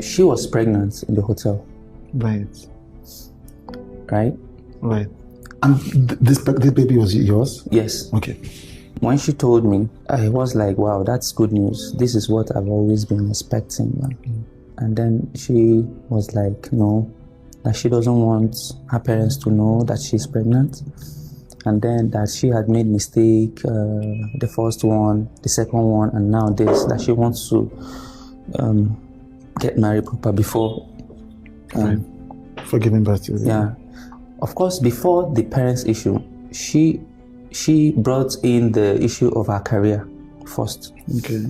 she was pregnant in the hotel. Right. And this baby was yours? Yes. Okay. When she told me, I was like, wow, that's good news. This is what I've always been expecting. And then she was like, no, that she doesn't want her parents to know that she's pregnant. And then that she had made mistake, the first one, the second one, and now this, that she wants to get married proper before. For giving birth to you. Yeah. Of course, before the parents' issue, she brought in the issue of her career first. Okay.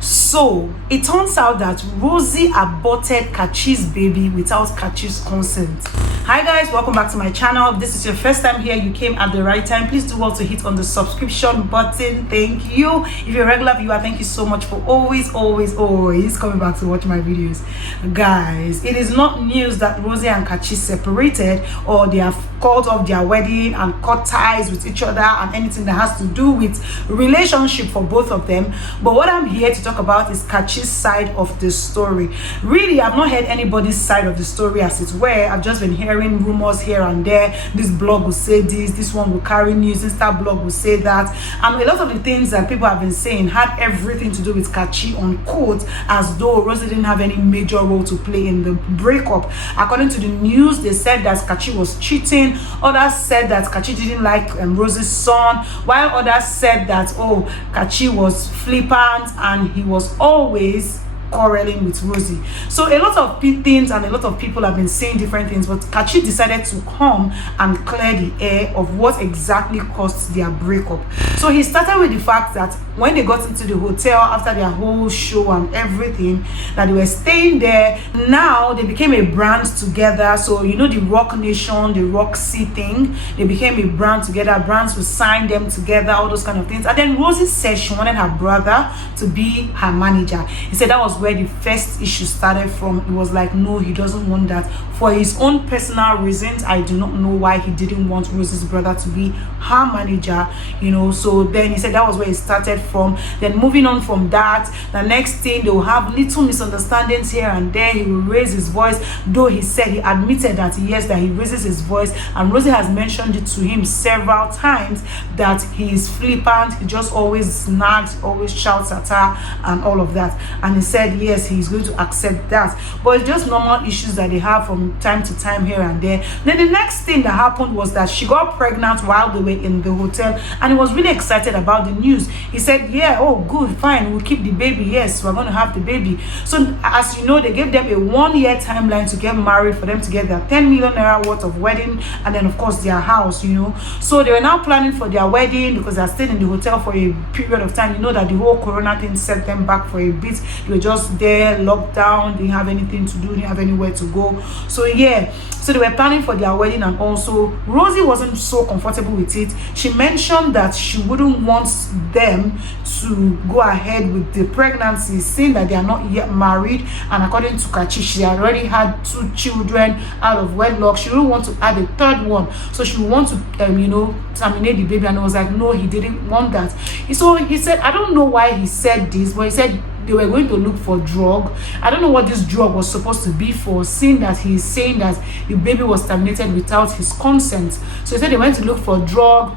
So it turns out that Rosie aborted Kachi'S baby without Kachi'S consent. Hi guys, welcome back to my channel. If this is your first time here, you came at the right time. Please do well to hit on the subscription button. Thank you. If you're a regular viewer, thank you so much for always coming back to watch my videos. Guys, it is not news that Rosie and Kachi separated, or they have called off their wedding and cut ties with each other and anything that has to do with relationship for both of them. But what I'm here to talk about is Kachi's side of the story. Really, I've not heard anybody's side of the story as it were. I've just been hearing rumors here and there. This blog will say this one will carry news, this blog will say that, and a lot of the things that people have been saying had everything to do with Kachi, on quote, as though Rosie didn't have any major role to play in the breakup. According to the news, they said that Kachi was cheating. Others said that Kachi didn't like Rosie's son, while others said that, oh, Kachi was flippant and he was always quarreling with Rosie. So a lot of things and a lot of people have been saying different things, but Kachi decided to come and clear the air of what exactly caused their breakup. So he started with the fact that when they got into the hotel after their whole show and everything, that they were staying there, now they became a brand together. So you know the Rock Nation, the Roxy thing, they became a brand together. Brands would sign them together, all those kind of things. And then Rosie said she wanted her brother to be her manager. He said that was where the first issue started from. It was like, no, he doesn't want that for his own personal reasons. I do not know why he didn't want Rosie's brother to be her manager, you know. So then he said that was where it started from. Then moving on from that, the next thing, they will have little misunderstandings here and there. He will raise his voice, though he said, he admitted that yes, that he raises his voice, and Rosie has mentioned it to him several times that he is flippant, he just always snags, always shouts at her and all of that. And he said yes, he's going to accept that, but it's just normal issues that they have from time to time here and there. Then the next thing that happened was that she got pregnant while they were in the hotel, and he was really excited about the news. He said, yeah, oh good, fine, we'll keep the baby. Yes, we're going to have the baby. So as you know, they gave them a 1-year timeline to get married, for them to get their 10 million naira worth of wedding, and then of course their house, you know. So they were now planning for their wedding because they stayed in the hotel for a period of time. You know that the whole corona thing set them back for a bit. They were just there, locked down, didn't have anything to do, didn't have anywhere to go. So yeah, so they were planning for their wedding, and also Rosie wasn't so comfortable with it. She mentioned that she wouldn't want them to go ahead with the pregnancy, saying that they are not yet married, and according to Kachi, she already had 2 children out of wedlock. She didn't want to add a 3rd one, so she would want to you know, terminate the baby. And I was like, no, he didn't want that. So he said, I don't know why he said this, but he said they were going to look for drug. I don't know what this drug was supposed to be for, seeing that he's saying that the baby was terminated without his consent. So he said they went to look for drug.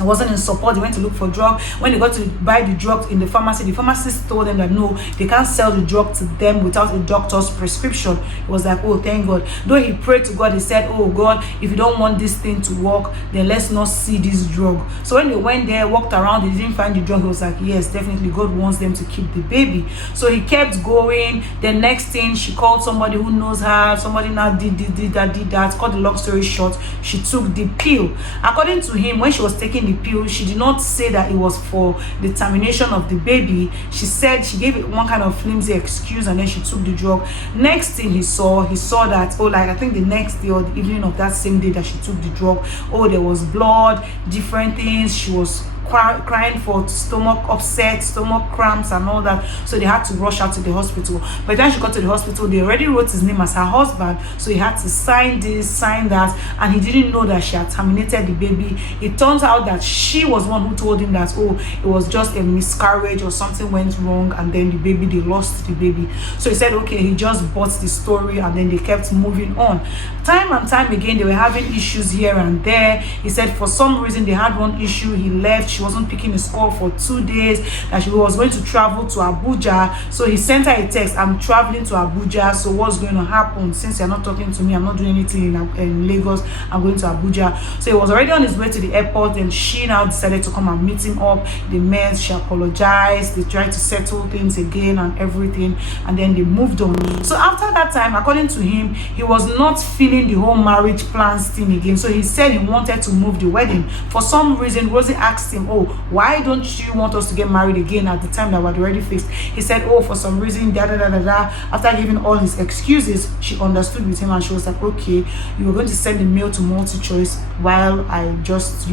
It wasn't in support. They went to look for drug. When they got to buy the drug in the pharmacy, the pharmacist told them that no, they can't sell the drug to them without a doctor's prescription. It was like, oh, thank God. Though he prayed to God, he said, oh God, if you don't want this thing to work, then let's not see this drug. So when they went there, walked around, they didn't find the drug. He was like, yes, definitely God wants them to keep the baby. So he kept going. The next thing, she called somebody who knows her. Somebody now did that. Cut the long story short, she took the pill. According to him, when she was taking the pill, she did not say that it was for the termination of the baby. She said, she gave it one kind of flimsy excuse, and then she took the drug. Next thing he saw that, oh, like I think the next day or the evening of that same day that she took the drug, oh, there was blood, different things. She was crying for stomach upset, stomach cramps and all that, so they had to rush her to the hospital. By the time she got to the hospital, they already wrote his name as her husband, so he had to sign this, sign that, and he didn't know that she had terminated the baby. It turns out that she was one who told him that, oh, it was just a miscarriage or something went wrong, and then they lost the baby. So he said, okay, he just bought the story, and then they kept moving on. Time and time again, they were having issues here and there. He said for some reason they had one issue. He left. She wasn't picking his call for 2 days. That she was going to travel to Abuja. So he sent her a text, I'm traveling to Abuja. So what's going to happen? Since you're not talking to me, I'm not doing anything in Lagos. I'm going to Abuja. So he was already on his way to the airport, and she now decided to come and meet him up. They met. She apologized. They tried to settle things again and everything, and then they moved on. So after that time, according to him, he was not feeling the whole marriage plans thing again. So he said he wanted to move the wedding. For some reason, Rosie asked him, oh, why don't you want us to get married again at the time that we're already fixed? He said, oh, for some reason, da da da da da. After giving all his excuses, she understood with him, and she was like, okay, you were going to send the mail to multi-choice while I just,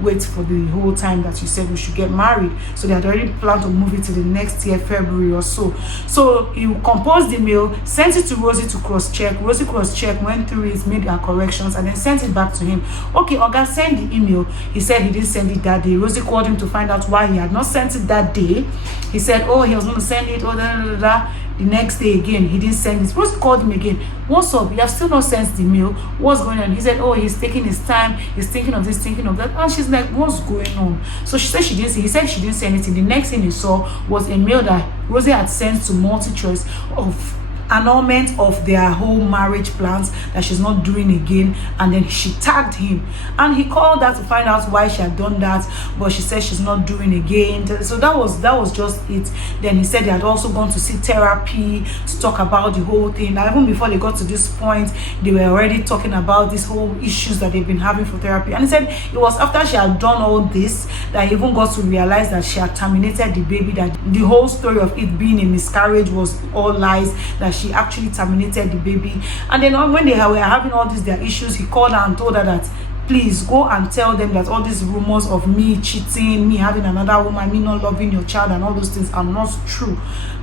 wait for the whole time that you said we should get married. So they had already planned to move it to the next year, February or so. So he composed the mail, sent it to Rosie to cross-check. Rosie cross-checked, went through it, made her corrections, and then sent it back to him. Okay, Oga, send the email. He said he didn't send it that day. Rosie called him to find out why he had not sent it that day. He said, oh, he was going to send it, oh, da, da, da, da. The next day again, he didn't send it. Rosie called him again. What's up? You have still not sent the mail. What's going on? He said, oh, he's taking his time. He's thinking of this, thinking of that. And she's like, what's going on? So she said she didn't see. He said she didn't send anything. The next thing he saw was a mail that Rosie had sent to multi-choice of annulment of their whole marriage plans, that she's not doing again. And then she tagged him, and he called her to find out why she had done that, but she said she's not doing again. So that was just it. Then he said they had also gone to see therapy to talk about the whole thing. Now, even before they got to this point, they were already talking about these whole issues that they've been having for therapy. And he said it was after she had done all this that he even got to realize that she had terminated the baby, that the whole story of it being a miscarriage was all lies, that she actually terminated the baby. And then when they were having all these their issues, he called her and told her that, please go and tell them that all these rumors of me cheating, me having another woman, me not loving your child and all those things are not true.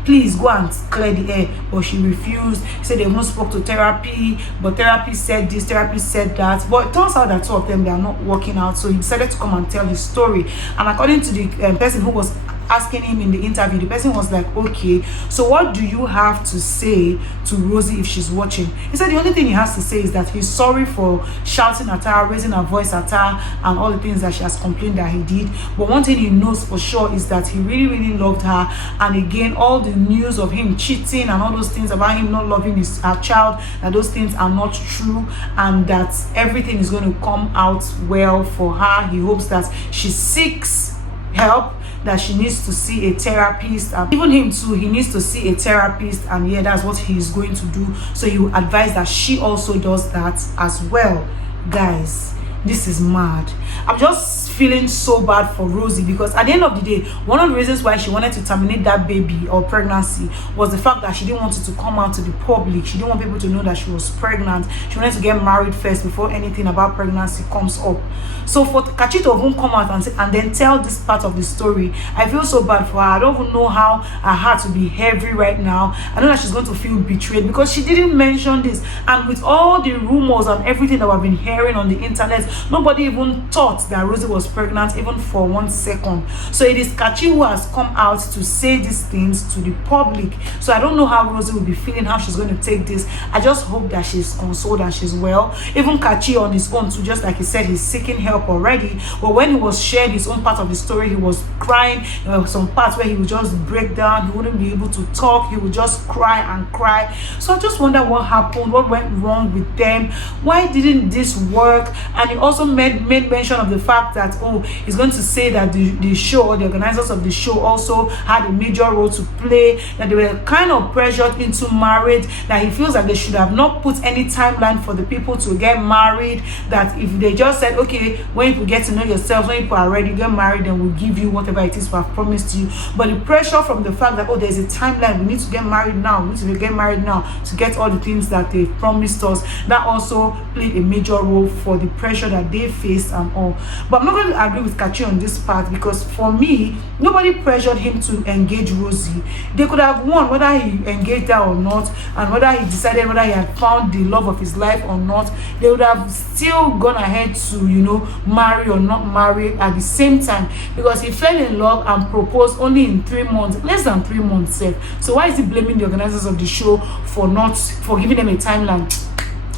Please go and clear the air. But she refused. He said they even spoke to therapy, but therapy said this, therapy said that. But it turns out that two of them, they are not working out. So he decided to come and tell his story. And according to the person who was asking him in the interview, the person was like, okay, so what do you have to say to Rosie if she's watching? He said the only thing he has to say is that he's sorry for shouting at her, raising her voice at her, and all the things that she has complained that he did. But one thing he knows for sure is that he really, really loved her. And again, all the news of him cheating and all those things about him not loving her child, that those things are not true, and that everything is going to come out well for her. He hopes that she seeks help, that she needs to see a therapist, and even him too, he needs to see a therapist, and yeah, that's what he is going to do. So you advise that she also does that as well. Guys, this is mad. I'm just feeling so bad for Rosie, because at the end of the day, one of the reasons why she wanted to terminate that baby or pregnancy was the fact that she didn't want it to come out to the public. She didn't want people to know that she was pregnant. She wanted to get married first before anything about pregnancy comes up. So for Kachi to even come out and then tell this part of the story, I feel so bad for her. I don't even know how her heart will be heavy right now. I know that she's going to feel betrayed because she didn't mention this. And with all the rumors and everything that we've been hearing on the internet, nobody even thought that Rosie was pregnant even for 1 second. So it is Kachi who has come out to say these things to the public. So I don't know how Rosie will be feeling, how she's going to take this. I just hope that she's consoled and she's well. Even Kachi on his own too, just like he said, he's seeking help already. But when he was sharing his own part of the story, he was crying. There were some parts where he would just break down. He wouldn't be able to talk. He would just cry and cry. So I just wonder what happened, what went wrong with them. Why didn't this work? And he also made mention of the fact that, oh, he's going to say that the show, the organizers of the show also had a major role to play, that they were kind of pressured into marriage, that he feels that they should have not put any timeline for the people to get married, that if they just said, okay, when you get to know yourselves, when you are ready to get married, then we'll give you whatever it is we have promised you. But the pressure from the fact that, oh, there's a timeline, we need to get married now, we need to get married now to get all the things that they promised us, that also played a major role for the pressure that they faced and all. But I'm not going totally agree with Kachi on this part, because for me, nobody pressured him to engage Rosie. They could have won whether he engaged her or not, and whether he decided whether he had found the love of his life or not. They would have still gone ahead to, you know, marry or not marry at the same time, because he fell in love and proposed only in 3 months, less than 3 months safe. So why is he blaming the organizers of the show for giving them a timeline?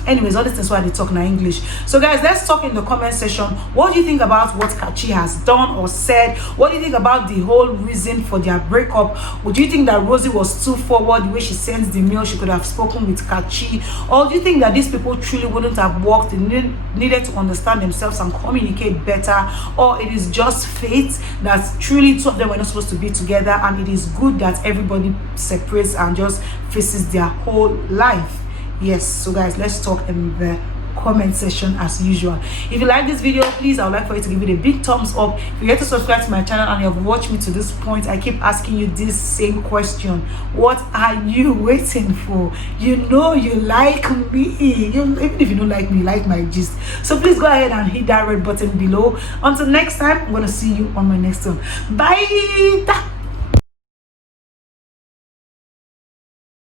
Anyways, all this is why they talk now English. So guys, let's talk in the comment section. What do you think about what Kachi has done or said? What do you think about the whole reason for their breakup? Would you think that Rosie was too forward the way she sends the mail? She could have spoken with Kachi? Or do you think that these people truly wouldn't have worked? They needed to understand themselves and communicate better? Or it is just fate that truly two of them were not supposed to be together, and it is good that everybody separates and just faces their whole life? Yes, so guys, let's talk in the comment section as usual. If you like this video, please, I would like for you to give it a big thumbs up. If you get to subscribe to my channel and you have watched me to this point, I keep asking you this same question: what are you waiting for? You know you like me. Even if you don't like me, you like my gist. So please go ahead and hit that red button below. Until next time, I'm gonna see you on my next one. Bye.